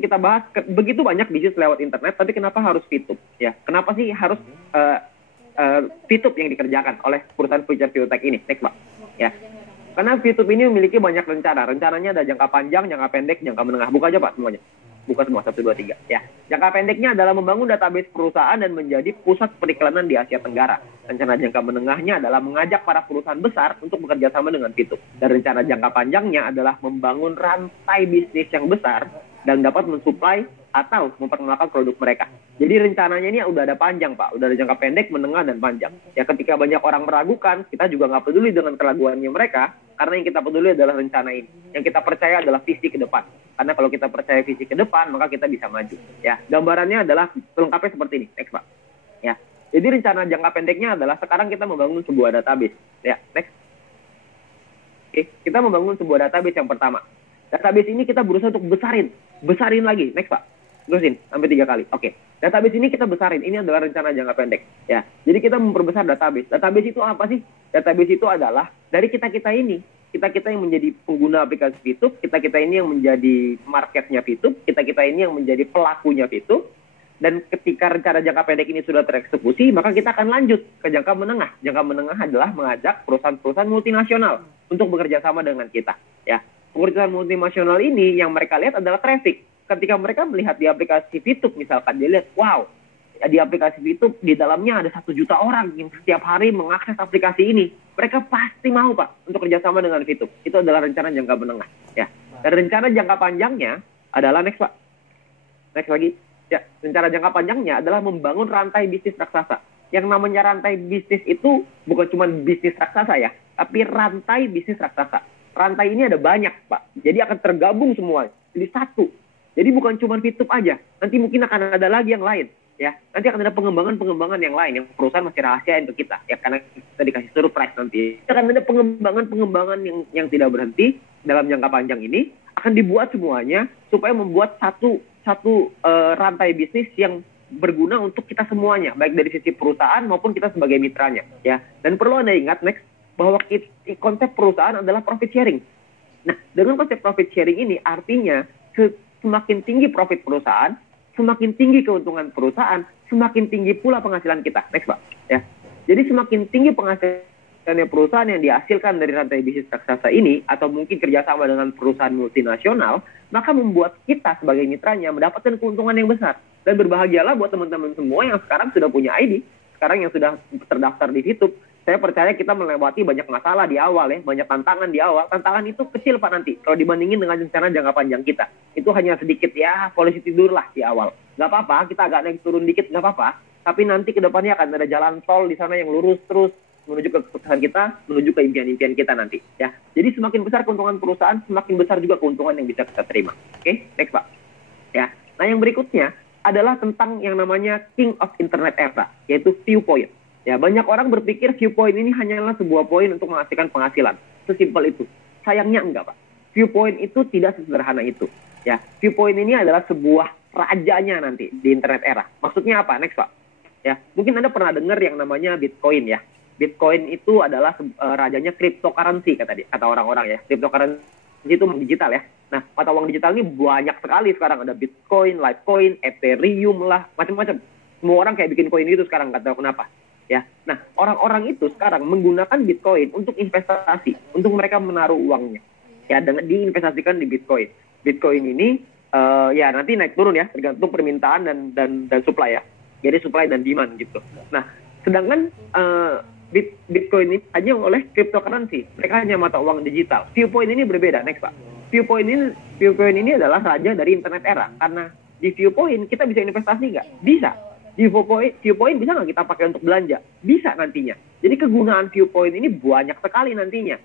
kita bahas begitu banyak bisnis lewat internet, tapi kenapa harus VTube? Ya, kenapa sih harus VTube yang dikerjakan oleh perusahaan Future Biotech ini? Next, Pak. Ya, karena VTube ini memiliki banyak rencana. Rencananya ada jangka panjang, jangka pendek, jangka menengah. Buka aja, Pak, semuanya. Buka semua, 1, 2, 3. Ya. Jangka pendeknya adalah membangun database perusahaan dan menjadi pusat periklanan di Asia Tenggara. Rencana jangka menengahnya adalah mengajak para perusahaan besar untuk bekerja sama dengan VTube. Dan rencana jangka panjangnya adalah membangun rantai bisnis yang besar dan dapat mensuplai atau memperkenalkan produk mereka. Jadi rencananya ini udah ada panjang, Pak. Udah ada jangka pendek, menengah, dan panjang. Ya, ketika banyak orang meragukan, kita juga nggak peduli dengan keraguannya mereka, karena yang kita peduli adalah rencana ini. Yang kita percaya adalah visi ke depan. Karena kalau kita percaya visi ke depan, maka kita bisa maju. Ya, gambarannya adalah lengkapnya seperti ini. Next, Pak. Ya, jadi rencana jangka pendeknya adalah sekarang kita membangun sebuah database. Ya, next. Oke, kita membangun sebuah database yang pertama. Database ini kita berusaha untuk besarin lagi. Next, Pak. Terusin sampai 3 kali. Oke. Database ini kita besarin. Ini adalah rencana jangka pendek. Ya. Jadi kita memperbesar database. Database itu apa sih? Database itu adalah dari kita-kita ini. Kita-kita yang menjadi pengguna aplikasi VTube, kita-kita ini yang menjadi marketnya VTube, kita-kita ini yang menjadi pelakunya VTube. Dan ketika rencana jangka pendek ini sudah tereksekusi, maka kita akan lanjut ke jangka menengah. Jangka menengah adalah mengajak perusahaan-perusahaan multinasional untuk bekerja sama dengan kita. Ya. Perusahaan multinasional ini yang mereka lihat adalah traffic. Ketika mereka melihat di aplikasi VTube misalkan, dia lihat, wow, di aplikasi VTube di dalamnya ada 1 juta orang yang setiap hari mengakses aplikasi ini. Mereka pasti mau, Pak, untuk kerjasama dengan VTube. Itu adalah rencana jangka menengah. Ya. Dan rencana jangka panjangnya adalah, next, Pak. Next lagi. Ya, rencana jangka panjangnya adalah membangun rantai bisnis raksasa. Yang namanya rantai bisnis itu bukan cuma bisnis raksasa ya, tapi rantai bisnis raksasa. Rantai ini ada banyak, Pak. Jadi akan tergabung semua. Jadi satu. Jadi bukan cuma VTube aja. Nanti mungkin akan ada lagi yang lain. Ya, nanti akan ada pengembangan-pengembangan yang lain yang perusahaan masih rahasiain ke kita. Ya, karena kita dikasih surprise nanti. Akan ada pengembangan-pengembangan yang tidak berhenti dalam jangka panjang ini. Akan dibuat semuanya supaya membuat satu rantai bisnis yang berguna untuk kita semuanya. Baik dari sisi perusahaan maupun kita sebagai mitranya. Ya, dan perlu Anda ingat, next, bahwa konsep perusahaan adalah profit sharing. Nah, dengan konsep profit sharing ini artinya semakin tinggi profit perusahaan, semakin tinggi keuntungan perusahaan, semakin tinggi pula penghasilan kita. Next, Pak. Ya. Jadi semakin tinggi penghasilannya perusahaan yang dihasilkan dari rantai bisnis raksasa ini, atau mungkin kerjasama dengan perusahaan multinasional, maka membuat kita sebagai mitranya mendapatkan keuntungan yang besar. Dan berbahagialah buat teman-teman semua yang sekarang sudah punya ID, sekarang yang sudah terdaftar di VTube. Saya percaya kita melewati banyak masalah di awal ya, banyak tantangan di awal. Tantangan itu kecil, Pak, nanti. Kalau dibandingin dengan rencana jangka panjang kita. Itu hanya sedikit ya, polisi tidur lah di awal. Nggak apa-apa, kita agak naik turun dikit, nggak apa-apa. Tapi nanti ke depannya akan ada jalan tol di sana yang lurus terus menuju ke kesuksesan kita, menuju ke impian-impian kita nanti. Ya. Jadi semakin besar keuntungan perusahaan, semakin besar juga keuntungan yang bisa kita terima. Oke, next, Pak. Ya. Nah, yang berikutnya adalah tentang yang namanya King of Internet Era, yaitu Viewpoint. Ya, banyak orang berpikir Viewpoint ini hanyalah sebuah poin untuk menghasilkan penghasilan. Sesimpel itu. Sayangnya enggak, Pak. Viewpoint itu tidak sesederhana itu. Ya, Viewpoint ini adalah sebuah rajanya nanti di internet era. Maksudnya apa? Next, Pak. Ya, mungkin Anda pernah dengar yang namanya Bitcoin ya. Bitcoin itu adalah rajanya cryptocurrency kata orang-orang ya. Cryptocurrency itu digital ya. Nah, mata uang digital ini banyak sekali sekarang. Ada Bitcoin, Litecoin, Ethereum lah, macam-macam. Semua orang kayak bikin koin itu sekarang, nggak tahu kenapa. Ya, nah orang-orang itu sekarang menggunakan Bitcoin untuk investasi, untuk mereka menaruh uangnya, ya, dengan diinvestasikan di Bitcoin. Bitcoin ini ya nanti naik turun ya, tergantung permintaan dan supply ya. Jadi supply dan demand gitu. Nah, sedangkan Bitcoin ini hanya oleh cryptocurrency, mereka hanya mata uang digital. Viewpoint ini berbeda, next, Pak. Viewpoint ini adalah raja dari internet era, karena di Viewpoint kita bisa investasi nggak? Bisa. Di Viewpoint bisa nggak kita pakai untuk belanja? Bisa nantinya. Jadi kegunaan Viewpoint ini banyak sekali nantinya.